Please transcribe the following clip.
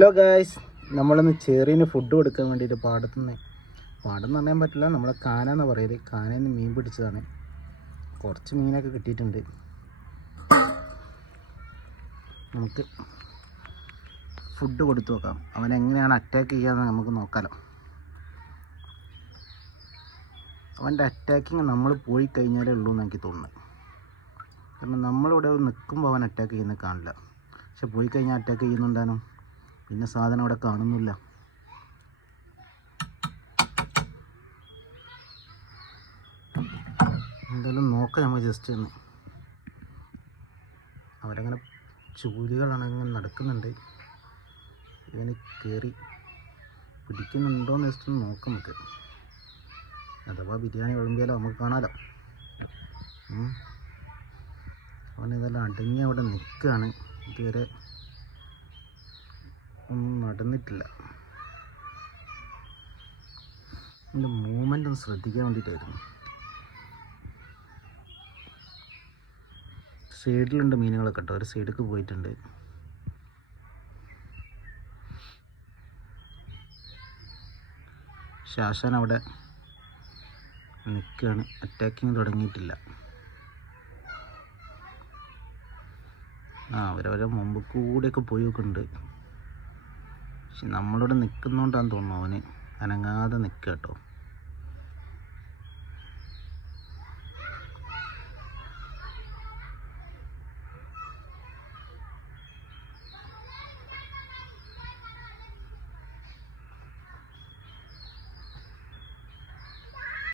Hello guys, നമ്മളൊന്ന് ചെറിയ food കൊടുക്കാൻ വേണ്ടിയിട്ട് പാടത്തുനിന്ന് പറയാൻ പറ്റില്ല, നമ്മളെ കാന എന്ന് പറയല്. കാനയിൽ നിന്ന് മീൻ പിടിച്ചതാണ്. കുറച്ച് മീനൊക്കെ കിട്ടിയിട്ടുണ്ട്. നമുക്ക് ഫുഡ് കൊടുത്തു നോക്കാം. അവൻ എങ്ങനെയാണ് അറ്റാക്ക് ചെയ്യാന്ന് നമുക്ക് നോക്കാമല്ലോ. അവൻ്റെ അറ്റാക്കിങ് നമ്മൾ പോയി കഴിഞ്ഞാലേ ഉള്ളൂ എന്ന് എനിക്ക് തോന്നുന്നത്. കാരണം നമ്മളിവിടെ നിൽക്കുമ്പോൾ അവൻ അറ്റാക്ക് ചെയ്യുന്നത് കാണില്ല, പക്ഷെ പോയി കഴിഞ്ഞാൽ അറ്റാക്ക് ചെയ്യുന്നുണ്ടാനും. പിന്നെ സാധനം അവിടെ കാണുന്നില്ല. എന്തായാലും നോക്കാം നമ്മൾ ജസ്റ്റ് ഒന്ന്. അവരങ്ങനെ ചൂലികളാണ് ഇങ്ങനെ നടക്കുന്നുണ്ട്. ഇവന് കയറി പിടിക്കുന്നുണ്ടോയെന്ന് ജസ്റ്റ് ഒന്ന് നോക്കാം നമുക്ക്. അഥവാ ബിരിയാണി വിളമ്പിയാലോ നമുക്ക് കാണാമല്ലോ. അവനിതെല്ലാം അടങ്ങി അവിടെ നിൽക്കുകയാണ്. ഇതുവരെ ഒന്നും നടന്നിട്ടില്ല. എൻ്റെ മൂവ്മെൻ്റ് ഒന്ന് ശ്രദ്ധിക്കാൻ വേണ്ടിയിട്ടായിരുന്നു. സൈഡിലുണ്ട് മീനുകളൊക്കെ കേട്ടോ. ഒരു സൈഡിലേക്ക് പോയിട്ടുണ്ട്. ശാശാൻ അവിടെ നിൽക്കുകയാണ്. അറ്റാക്കിങ് തുടങ്ങിയിട്ടില്ല. അവരവരെ മുമ്പ് കൂടെയൊക്കെ പോയി നോക്കുന്നുണ്ട്. പക്ഷെ നമ്മളിവിടെ നിൽക്കുന്നതുകൊണ്ടാണെന്ന് തോന്നുന്നു അവന് അനങ്ങാതെ നിൽക്കുക കേട്ടോ.